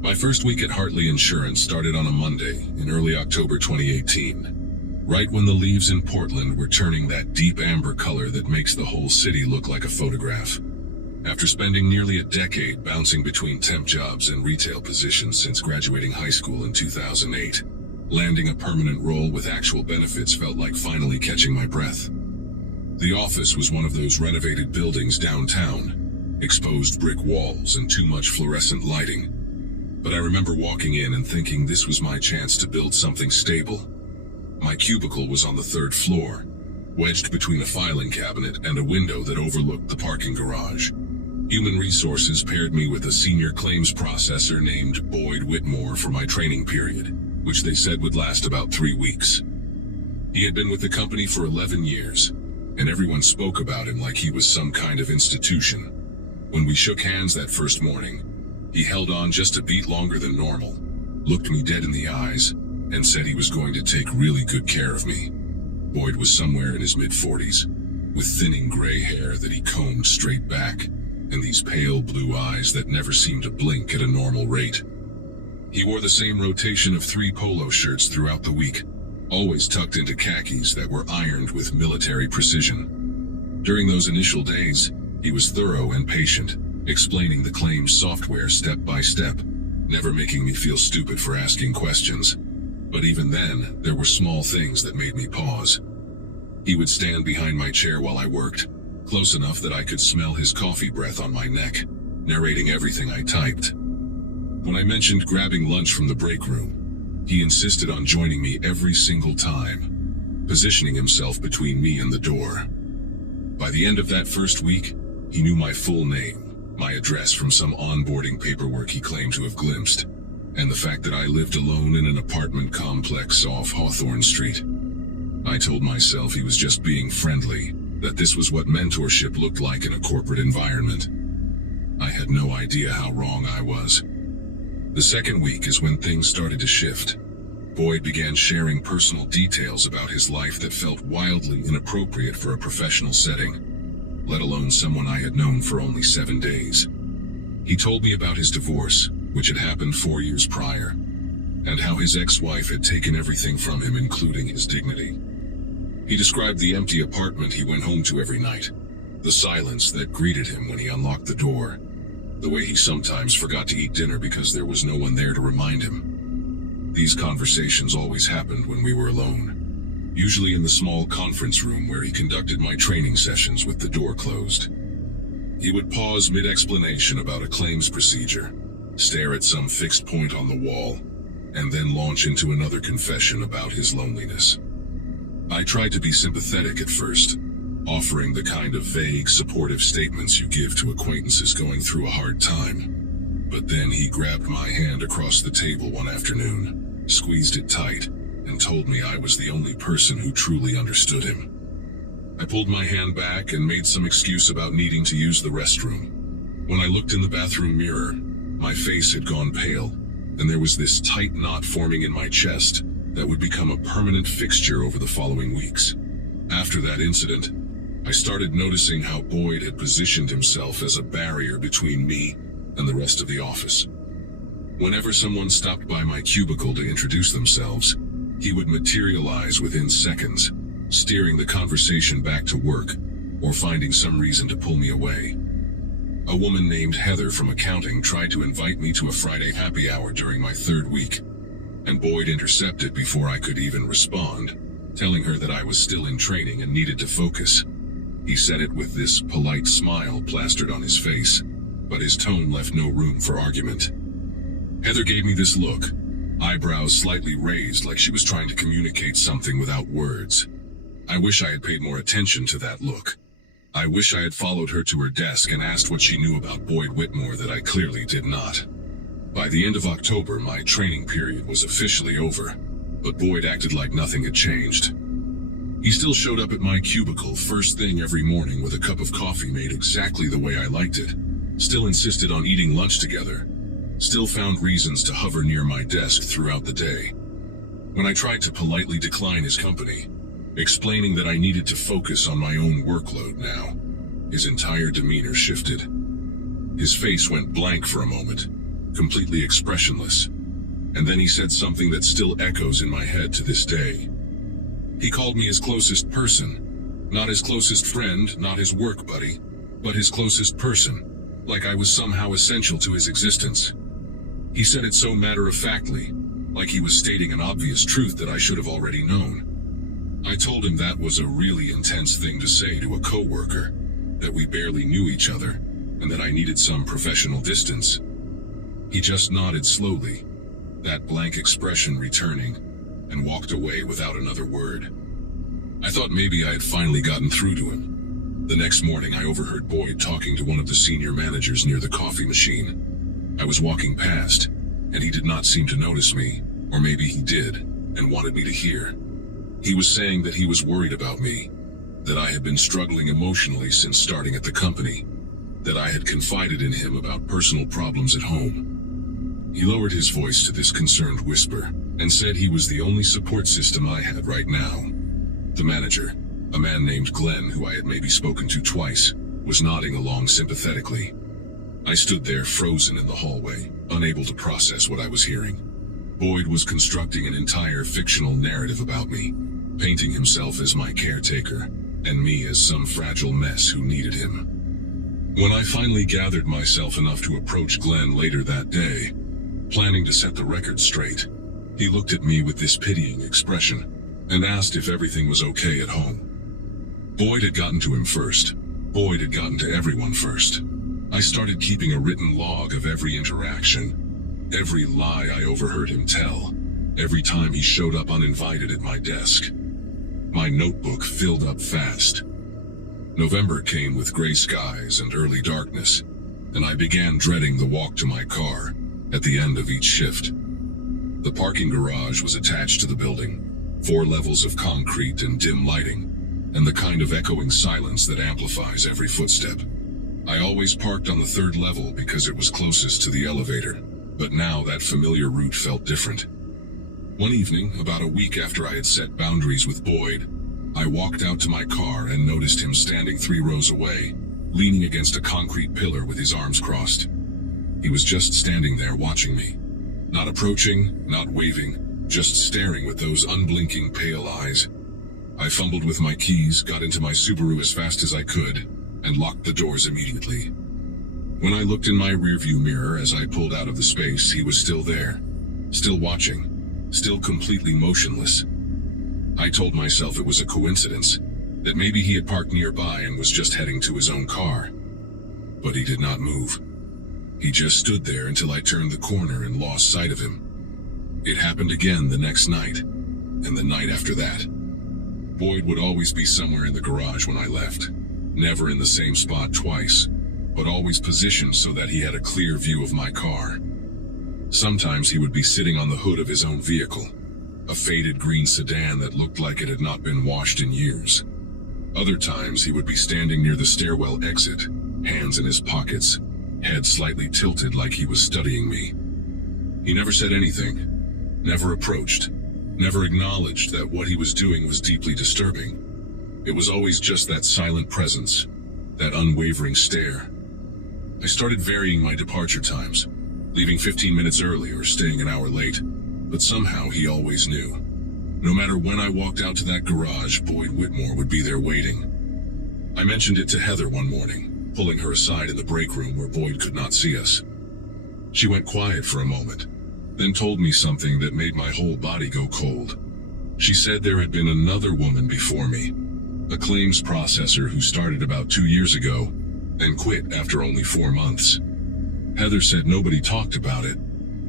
My first week at Hartley Insurance started on a Monday in early October 2018, right when the leaves in Portland were turning that deep amber color that makes the whole city look like a photograph. After spending nearly a decade bouncing between temp jobs and retail positions since graduating high school in 2008, landing a permanent role with actual benefits felt like finally catching my breath. The office was one of those renovated buildings downtown, exposed brick walls and too much fluorescent lighting. But I remember walking in and thinking this was my chance to build something stable. My cubicle was on the 3rd floor, wedged between a filing cabinet and a window that overlooked the parking garage. Human Resources paired me with a senior claims processor named Boyd Whitmore for my training period, which they said would last about 3 weeks. He had been with the company for 11 years, and everyone spoke about him like he was some kind of institution. When we shook hands that first morning, he held on just a beat longer than normal, looked me dead in the eyes, and said he was going to take really good care of me. Boyd was somewhere in his mid-40s, with thinning gray hair that he combed straight back, and these pale blue eyes that never seemed to blink at a normal rate. He wore the same rotation of 3 polo shirts throughout the week, always tucked into khakis that were ironed with military precision. During those initial days, he was thorough and patient, explaining the claims software step by step, never making me feel stupid for asking questions. But even then, there were small things that made me pause. He would stand behind my chair while I worked, close enough that I could smell his coffee breath on my neck, narrating everything I typed. When I mentioned grabbing lunch from the break room, he insisted on joining me every single time, positioning himself between me and the door. By the end of that first week, he knew my full name, my address from some onboarding paperwork he claimed to have glimpsed, and the fact that I lived alone in an apartment complex off Hawthorne Street. I told myself he was just being friendly, that this was what mentorship looked like in a corporate environment. I had no idea how wrong I was. The second week is when things started to shift. Boyd began sharing personal details about his life that felt wildly inappropriate for a professional setting, let alone someone I had known for only 7 days. He told me about his divorce, which had happened 4 years prior, and how his ex-wife had taken everything from him, including his dignity. He described the empty apartment he went home to every night, the silence that greeted him when he unlocked the door, the way he sometimes forgot to eat dinner because there was no one there to remind him. These conversations always happened when we were alone, usually in the small conference room where he conducted my training sessions with the door closed. He would pause mid-explanation about a claims procedure, stare at some fixed point on the wall, and then launch into another confession about his loneliness. I tried to be sympathetic at first, offering the kind of vague, supportive statements you give to acquaintances going through a hard time. But then he grabbed my hand across the table one afternoon, squeezed it tight, and told me I was the only person who truly understood him. I pulled my hand back and made some excuse about needing to use the restroom. When I looked in the bathroom mirror, my face had gone pale, and there was this tight knot forming in my chest that would become a permanent fixture over the following weeks. After that incident, I started noticing how Boyd had positioned himself as a barrier between me and the rest of the office. Whenever someone stopped by my cubicle to introduce themselves, he would materialize within seconds, steering the conversation back to work, or finding some reason to pull me away. A woman named Heather from accounting tried to invite me to a Friday happy hour during my 3rd week, and Boyd intercepted before I could even respond, telling her that I was still in training and needed to focus. He said it with this polite smile plastered on his face, but his tone left no room for argument. Heather gave me this look, eyebrows slightly raised like she was trying to communicate something without words. I wish I had paid more attention to that look. I wish I had followed her to her desk and asked what she knew about Boyd Whitmore that I clearly did not. By the end of October, my training period was officially over, but Boyd acted like nothing had changed. He still showed up at my cubicle first thing every morning with a cup of coffee made exactly the way I liked it. Still insisted on eating lunch together. Still found reasons to hover near my desk throughout the day. When I tried to politely decline his company, explaining that I needed to focus on my own workload now, his entire demeanor shifted. His face went blank for a moment, completely expressionless, and then he said something that still echoes in my head to this day. He called me his closest person, not his closest friend, not his work buddy, but his closest person, like I was somehow essential to his existence. He said it so matter-of-factly, like he was stating an obvious truth that I should have already known. I told him that was a really intense thing to say to a coworker, that we barely knew each other, and that I needed some professional distance. He just nodded slowly, that blank expression returning, and walked away without another word. I thought maybe I had finally gotten through to him. The next morning I overheard Boyd talking to one of the senior managers near the coffee machine. I was walking past, and he did not seem to notice me, or maybe he did, and wanted me to hear. He was saying that he was worried about me, that I had been struggling emotionally since starting at the company, that I had confided in him about personal problems at home. He lowered his voice to this concerned whisper, and said he was the only support system I had right now. The manager, a man named Glenn who I had maybe spoken to twice, was nodding along sympathetically. I stood there frozen in the hallway, unable to process what I was hearing. Boyd was constructing an entire fictional narrative about me, painting himself as my caretaker, and me as some fragile mess who needed him. When I finally gathered myself enough to approach Glenn later that day, planning to set the record straight, he looked at me with this pitying expression, and asked if everything was okay at home. Boyd had gotten to him first. Boyd had gotten to everyone first. I started keeping a written log of every interaction, every lie I overheard him tell, every time he showed up uninvited at my desk. My notebook filled up fast. November came with gray skies and early darkness, and I began dreading the walk to my car at the end of each shift. The parking garage was attached to the building, 4 levels of concrete and dim lighting, and the kind of echoing silence that amplifies every footstep. I always parked on the 3rd level because it was closest to the elevator, but now that familiar route felt different. One evening, about a week after I had set boundaries with Boyd, I walked out to my car and noticed him standing 3 rows away, leaning against a concrete pillar with his arms crossed. He was just standing there watching me. Not approaching, not waving, just staring with those unblinking pale eyes. I fumbled with my keys, got into my Subaru as fast as I could, and locked the doors immediately. When I looked in my rearview mirror as I pulled out of the space, he was still there, still watching, still completely motionless. I told myself it was a coincidence, that maybe he had parked nearby and was just heading to his own car. But he did not move. He just stood there until I turned the corner and lost sight of him. It happened again the next night, and the night after that. Boyd would always be somewhere in the garage when I left, never in the same spot twice, but always positioned so that he had a clear view of my car. Sometimes he would be sitting on the hood of his own vehicle, a faded green sedan that looked like it had not been washed in years. Other times he would be standing near the stairwell exit, hands in his pockets, head slightly tilted like he was studying me. He never said anything, never approached, never acknowledged that what he was doing was deeply disturbing. It was always just that silent presence, that unwavering stare. I started varying my departure times, leaving 15 minutes early or staying an hour late, but somehow he always knew. No matter when I walked out to that garage, Boyd Whitmore would be there waiting. I mentioned it to Heather one morning, pulling her aside in the break room where Boyd could not see us. She went quiet for a moment, then told me something that made my whole body go cold. She said there had been another woman before me, a claims processor who started about 2 years ago and quit after only 4 months. Heather said nobody talked about it,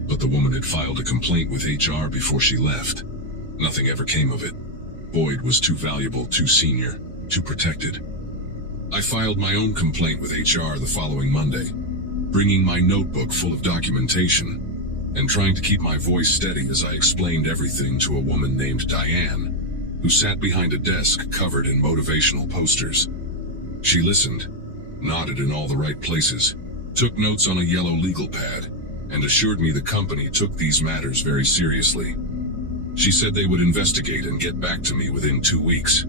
but the woman had filed a complaint with HR before she left. Nothing ever came of it. Boyd was too valuable, too senior, too protected. I filed my own complaint with HR the following Monday, bringing my notebook full of documentation and trying to keep my voice steady as I explained everything to a woman named Diane, who sat behind a desk covered in motivational posters. She listened, nodded in all the right places, took notes on a yellow legal pad, and assured me the company took these matters very seriously. She said they would investigate and get back to me within 2 weeks.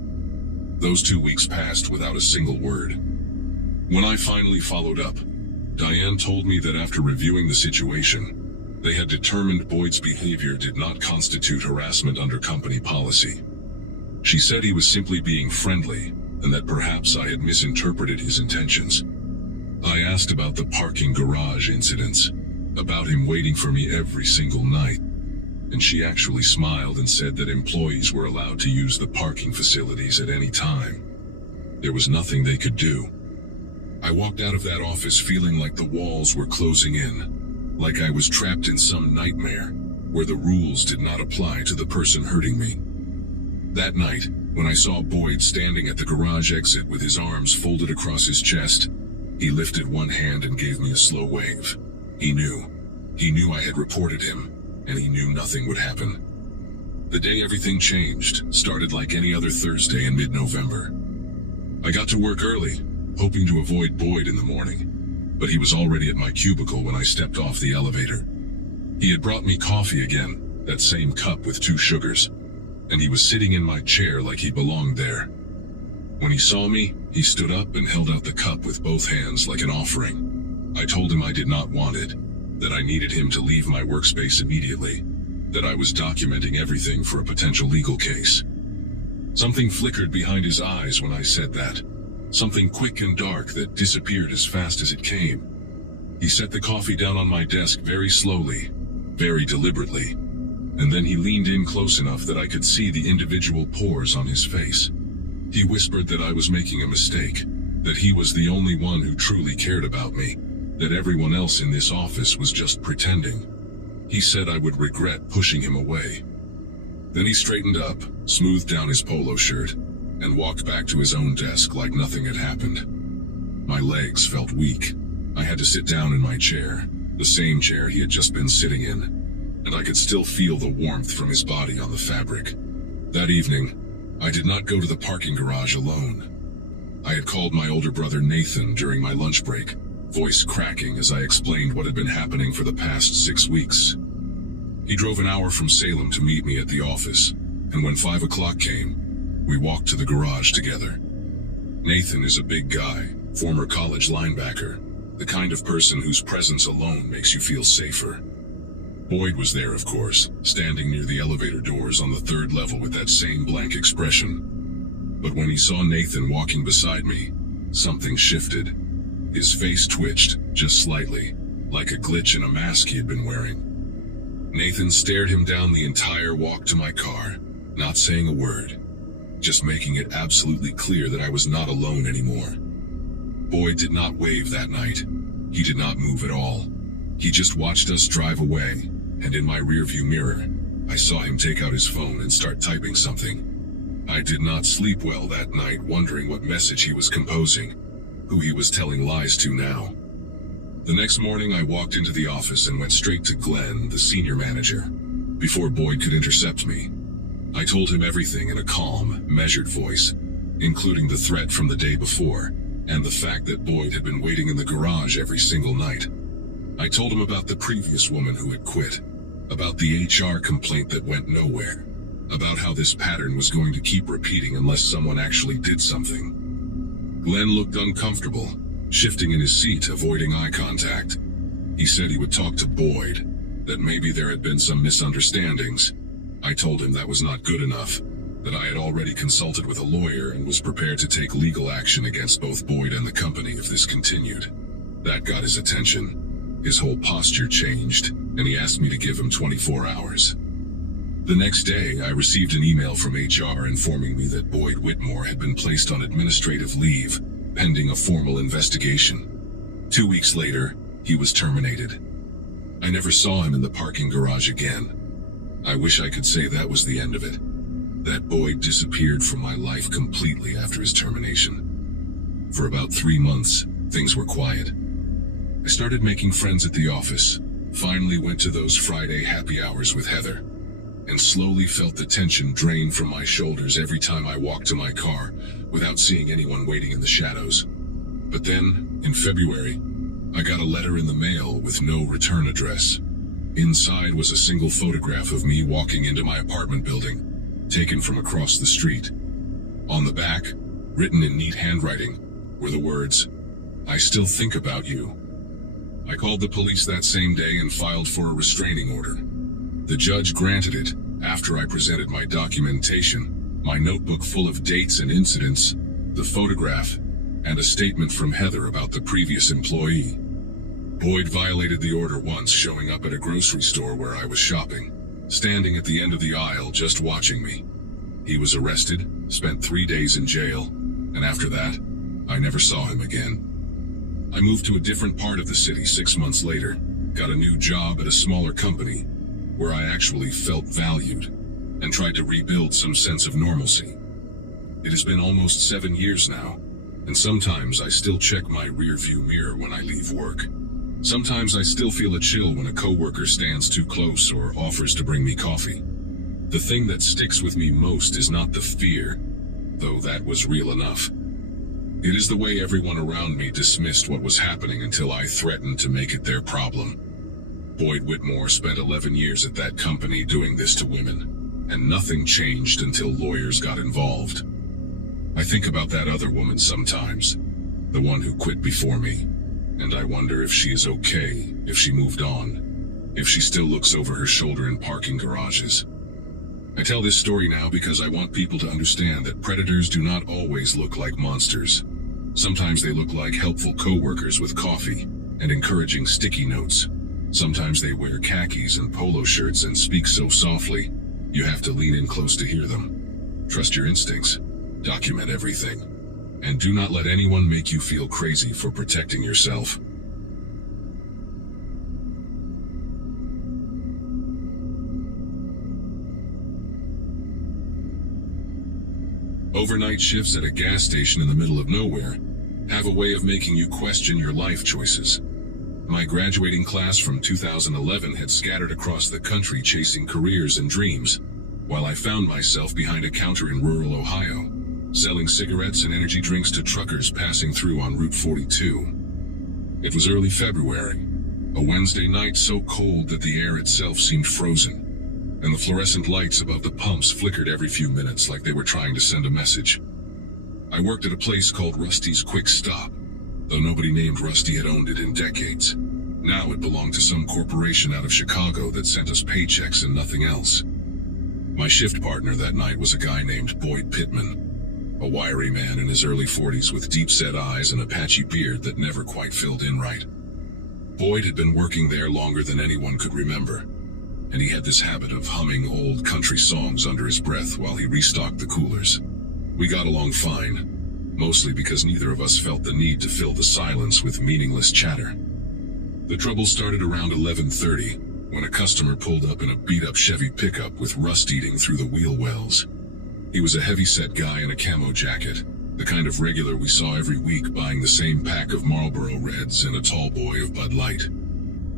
Those 2 weeks passed without a single word. When I finally followed up, Diane told me that after reviewing the situation, they had determined Boyd's behavior did not constitute harassment under company policy. She said he was simply being friendly, and that perhaps I had misinterpreted his intentions. I asked about the parking garage incidents, about him waiting for me every single night, and she actually smiled and said that employees were allowed to use the parking facilities at any time. There was nothing they could do. I walked out of that office feeling like the walls were closing in, like I was trapped in some nightmare, where the rules did not apply to the person hurting me. That night, when I saw Boyd standing at the garage exit with his arms folded across his chest, he lifted one hand and gave me a slow wave. He knew I had reported him, and he knew nothing would happen. The day everything changed started like any other Thursday in mid-November. I got to work early, hoping to avoid Boyd in the morning, but he was already at my cubicle when I stepped off the elevator. He had brought me coffee again, that same cup with 2 sugars, and he was sitting in my chair like he belonged there. When he saw me, he stood up and held out the cup with both hands like an offering. I told him I did not want it, that I needed him to leave my workspace immediately, that I was documenting everything for a potential legal case. Something flickered behind his eyes when I said that, something quick and dark that disappeared as fast as it came. He set the coffee down on my desk very slowly, very deliberately, and then he leaned in close enough that I could see the individual pores on his face. He whispered that I was making a mistake, that he was the only one who truly cared about me, that everyone else in this office was just pretending. He said I would regret pushing him away. Then he straightened up, smoothed down his polo shirt, and walked back to his own desk like nothing had happened. My legs felt weak. I had to sit down in my chair, the same chair he had just been sitting in, and I could still feel the warmth from his body on the fabric. That evening, I did not go to the parking garage alone. I had called my older brother Nathan during my lunch break, voice cracking as I explained what had been happening for the past 6 weeks. He drove an hour from Salem to meet me at the office, and when 5 o'clock came, we walked to the garage together. Nathan is a big guy, former college linebacker, the kind of person whose presence alone makes you feel safer. Boyd was there, of course, standing near the elevator doors on the 3rd level with that same blank expression. But when he saw Nathan walking beside me, something shifted. His face twitched, just slightly, like a glitch in a mask he had been wearing. Nathan stared him down the entire walk to my car, not saying a word, just making it absolutely clear that I was not alone anymore. Boyd did not wave that night. He did not move at all. He just watched us drive away, and in my rearview mirror, I saw him take out his phone and start typing something. I did not sleep well that night, wondering what message he was composing, who he was telling lies to now. The next morning, I walked into the office and went straight to Glenn, the senior manager, before Boyd could intercept me. I told him everything in a calm, measured voice, including the threat from the day before, and the fact that Boyd had been waiting in the garage every single night. I told him about the previous woman who had quit, about the HR complaint that went nowhere, about how this pattern was going to keep repeating unless someone actually did something. Glenn looked uncomfortable, shifting in his seat, avoiding eye contact. He said he would talk to Boyd, that maybe there had been some misunderstandings. I told him that was not good enough, that I had already consulted with a lawyer and was prepared to take legal action against both Boyd and the company if this continued. That got his attention. His whole posture changed, and he asked me to give him 24 hours. The next day, I received an email from HR informing me that Boyd Whitmore had been placed on administrative leave, pending a formal investigation. 2 weeks later, he was terminated. I never saw him in the parking garage again. I wish I could say that was the end of it, that Boyd disappeared from my life completely after his termination. For about 3 months, things were quiet. I started making friends at the office, finally went to those Friday happy hours with Heather. and slowly felt the tension drain from my shoulders every time I walked to my car without seeing anyone waiting in the shadows. But then, in February, I got a letter in the mail with no return address. Inside was a single photograph of me walking into my apartment building, taken from across the street. On the back, written in neat handwriting, were the words, "I still think about you." I called the police that same day and filed for a restraining order. The judge granted it after I presented my documentation, my notebook full of dates and incidents, the photograph, and a statement from Heather about the previous employee. Boyd violated the order once, showing up at a grocery store where I was shopping, standing at the end of the aisle just watching me. He was arrested, spent 3 days in jail, and after that, I never saw him again. I moved to a different part of the city 6 months later, got a new job at a smaller company, where I actually felt valued, and tried to rebuild some sense of normalcy. It has been almost 7 years now, and sometimes I still check my rearview mirror when I leave work. Sometimes I still feel a chill when a coworker stands too close or offers to bring me coffee. The thing that sticks with me most is not the fear, though that was real enough. It is the way everyone around me dismissed what was happening until I threatened to make it their problem. Boyd Whitmore spent 11 years at that company doing this to women, and nothing changed until lawyers got involved. I think about that other woman sometimes, the one who quit before me, and I wonder if she is okay, if she moved on, if she still looks over her shoulder in parking garages. I tell this story now because I want people to understand that predators do not always look like monsters. Sometimes they look like helpful coworkers with coffee and encouraging sticky notes. Sometimes they wear khakis and polo shirts and speak so softly, you have to lean in close to hear them. Trust your instincts, document everything, and do not let anyone make you feel crazy for protecting yourself. Overnight shifts at a gas station in the middle of nowhere have a way of making you question your life choices. My graduating class from 2011 had scattered across the country chasing careers and dreams, while I found myself behind a counter in rural Ohio, selling cigarettes and energy drinks to truckers passing through on Route 42. It was early February, a Wednesday night so cold that the air itself seemed frozen, and the fluorescent lights above the pumps flickered every few minutes like they were trying to send a message. I worked at a place called Rusty's Quick Stop, though nobody named Rusty had owned it in decades. Now it belonged to some corporation out of Chicago that sent us paychecks and nothing else. My shift partner that night was a guy named Boyd Pittman, a wiry man in his early 40s with deep-set eyes and a patchy beard that never quite filled in right. Boyd had been working there longer than anyone could remember, and he had this habit of humming old country songs under his breath while he restocked the coolers. We got along fine, mostly because neither of us felt the need to fill the silence with meaningless chatter. The trouble started around 11:30, when a customer pulled up in a beat-up Chevy pickup with rust eating through the wheel wells. He was a heavy-set guy in a camo jacket, the kind of regular we saw every week buying the same pack of Marlboro Reds and a tall boy of Bud Light.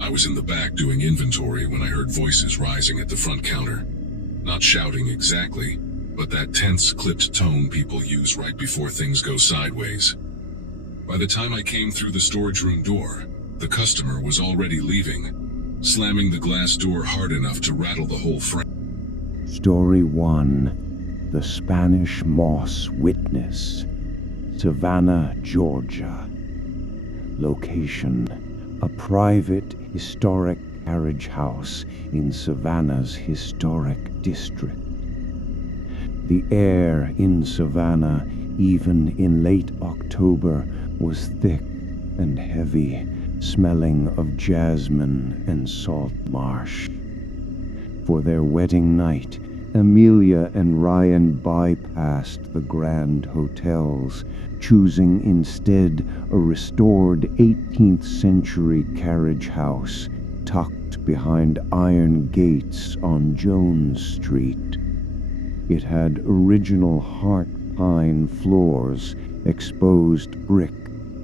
I was in the back doing inventory when I heard voices rising at the front counter. Not shouting exactly, but that tense, clipped tone people use right before things go sideways. By the time I came through the storage room door, the customer was already leaving, slamming the glass door hard enough to rattle the whole frame. Story 1. The Spanish Moss Witness. Savannah, Georgia. Location: a private historic carriage house in Savannah's historic district. The air in Savannah, even in late October, was thick and heavy, smelling of jasmine and salt marsh. For their wedding night, Amelia and Ryan bypassed the grand hotels, choosing instead a restored 18th century carriage house tucked behind iron gates on Jones Street. It had original heart pine floors, exposed brick,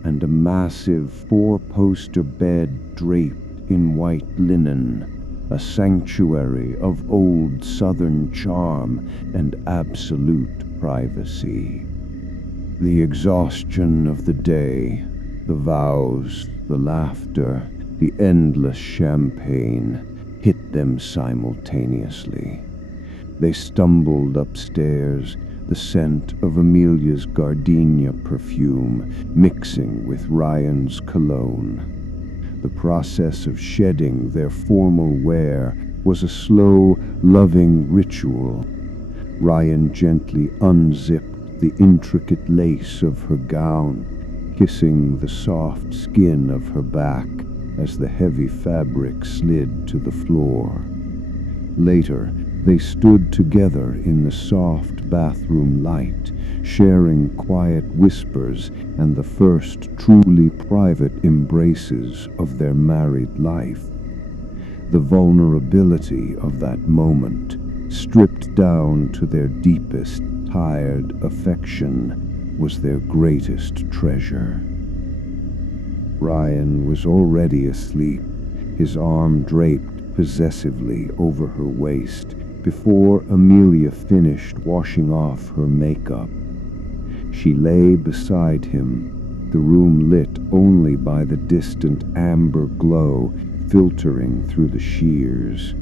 and a massive 4-poster bed draped in white linen, a sanctuary of old southern charm and absolute privacy. The exhaustion of the day, the vows, the laughter, the endless champagne hit them simultaneously. They stumbled upstairs, the scent of Amelia's gardenia perfume mixing with Ryan's cologne. The process of shedding their formal wear was a slow, loving ritual. Ryan gently unzipped the intricate lace of her gown, kissing the soft skin of her back as the heavy fabric slid to the floor. Later, they stood together in the soft bathroom light, sharing quiet whispers and the first truly private embraces of their married life. The vulnerability of that moment, stripped down to their deepest, tired affection, was their greatest treasure. Ryan was already asleep, his arm draped possessively over her waist, before Amelia finished washing off her makeup. She lay beside him, the room lit only by the distant amber glow filtering through the shears.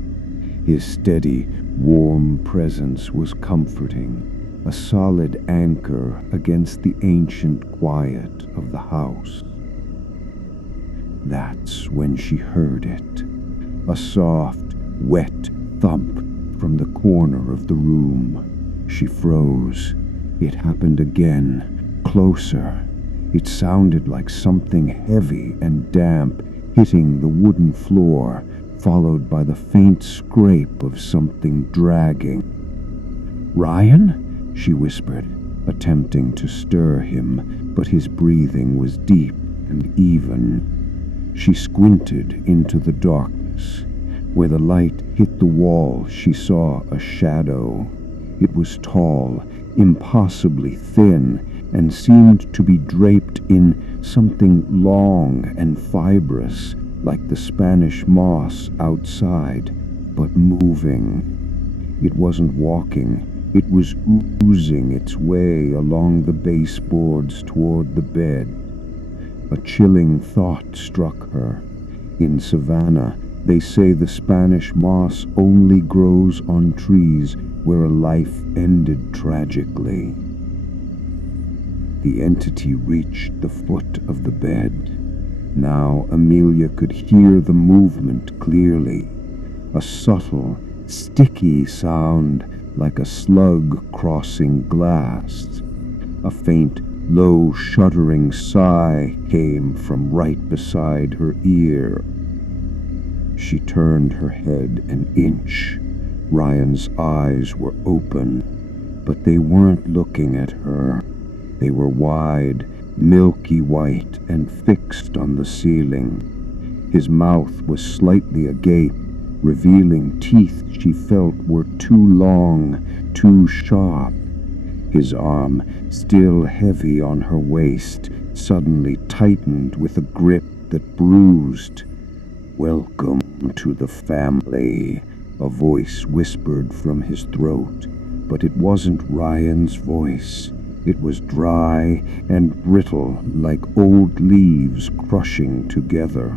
His steady, warm presence was comforting, a solid anchor against the ancient quiet of the house. That's when she heard it, a soft, wet thump from the corner of the room. She froze. It happened again, closer. It sounded like something heavy and damp hitting the wooden floor, followed by the faint scrape of something dragging. "Ryan?" she whispered, attempting to stir him, but his breathing was deep and even. She squinted into the darkness. Where the light hit the wall, she saw a shadow. It was tall, impossibly thin, and seemed to be draped in something long and fibrous, like the Spanish moss outside, but moving. It wasn't walking, it was oozing its way along the baseboards toward the bed. A chilling thought struck her. In Savannah, they say the Spanish moss only grows on trees where a life ended tragically. The entity reached the foot of the bed. Now Amelia could hear the movement clearly, a subtle, sticky sound like a slug crossing glass. A faint, low, shuddering sigh came from right beside her ear. She turned her head an inch. Ryan's eyes were open, but they weren't looking at her. They were wide, milky white, and fixed on the ceiling. His mouth was slightly agape, revealing teeth she felt were too long, too sharp. His arm, still heavy on her waist, suddenly tightened with a grip that bruised. "Welcome to the family," a voice whispered from his throat, but it wasn't Ryan's voice. It was dry and brittle, like old leaves crushing together.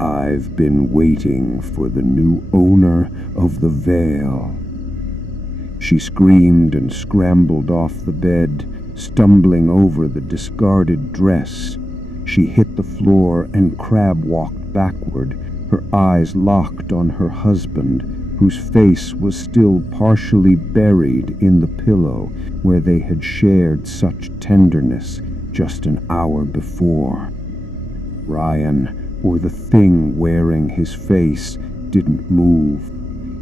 "I've been waiting for the new owner of the veil." She screamed and scrambled off the bed, stumbling over the discarded dress. She hit the floor and crab-walked backward, her eyes locked on her husband, whose face was still partially buried in the pillow where they had shared such tenderness just an hour before. Ryan, or the thing wearing his face, didn't move.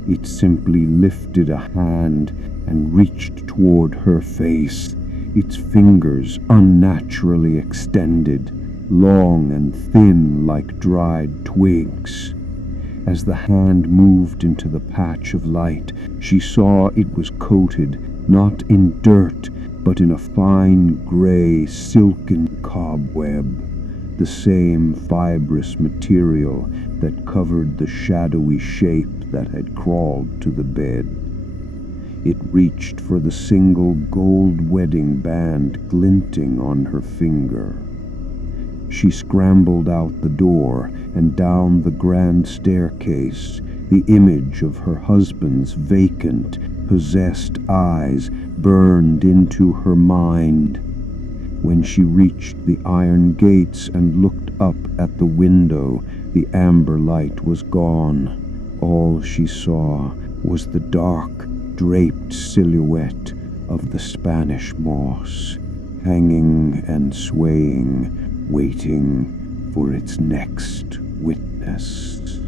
It simply lifted a hand and reached toward her face, its fingers unnaturally extended, long and thin like dried twigs. As the hand moved into the patch of light, she saw it was coated not in dirt, but in a fine gray silken cobweb. the same fibrous material that covered the shadowy shape that had crawled to the bed. It reached for the single gold wedding band glinting on her finger. She scrambled out the door and down the grand staircase, the image of her husband's vacant, possessed eyes burned into her mind. When she reached the iron gates and looked up at the window, the amber light was gone. All she saw was the dark, draped silhouette of the Spanish moss, hanging and swaying, waiting for its next witness.